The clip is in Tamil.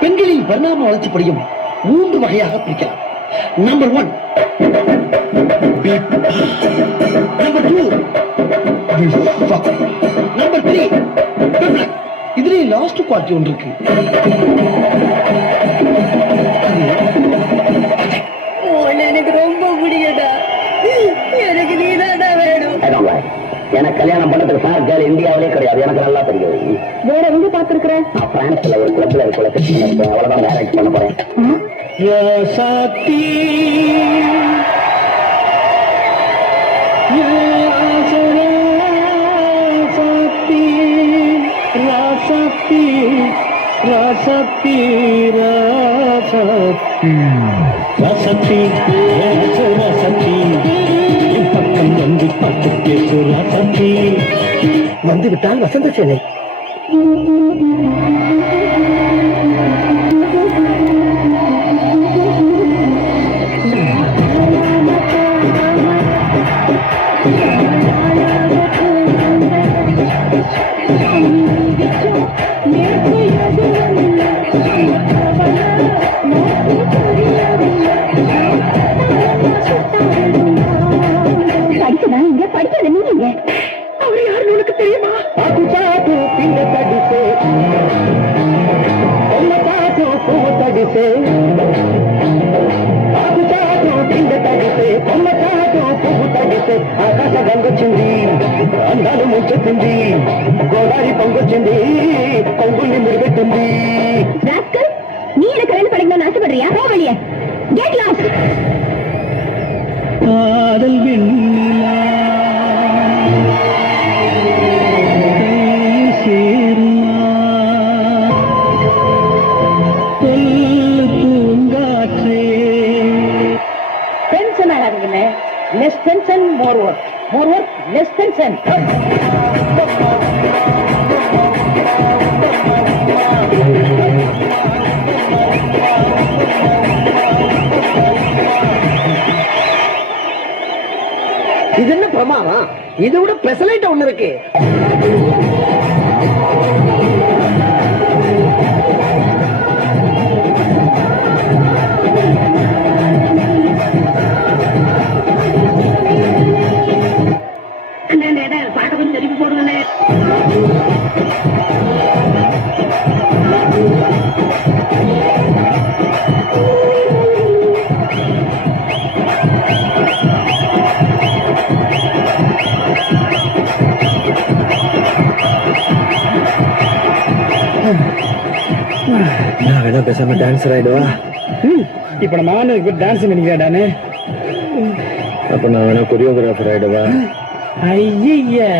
பெண்களின் பரிணாம வளர்ச்சிப்படியும் 3 வகையாக பிரிக்கலாம். Number 1, number 2, number 3. இதுல லாஸ்ட் குவாலிட்டி ஒன்று இருக்கு. எனக்கு ரொம்ப பிடிக்கடா. எனக்கு நீதான்டா வேணும். எனக்கு கல்யாணம் பண்ணதுக்கு சார் கேள் இந்தியாவிலே கிடையாது. எனக்கு நல்லா தெரியும். வேற எங்க பாத்துருக்கிறேன்? நான் பிரான்ஸ்ல ஒரு கிளப்ல இருக்கல அவ்வளவுதான் மேரேஜ் பண்ண போறேன். வந்து விட்டால் வசந்த சேனை. படிக்கல நீங்க. அவர் யாருன்னு உனக்கு தெரியுமா? ఆకాశ గంగొచ్చింది, అందాలు ముంచెత్తింది, గోదావరి పొంగొచ్చింది, పొంగుల్ని ముడిపెట్టింది. நீ எனக்கு கல்யாணம் பண்ணிக்கணும்னு ஆசைப்படுறியா? போ வெளியே. Get lost. காதல் வெண்ணிலா Less tension, more work. More work, less tension. இது என்ன பிரமாதம்? இதை விட பெசலைட் ஒண்ணு இருக்கு. நான் வேணா பேசாம டான்ஸர் ஆயிடுவா. இப்ப நம்ம டான்ஸ் நினைக்கிறாடானே. அப்ப நான் வேணா கொரியோகிராஃபர் ஆயிடுவா. ஐயா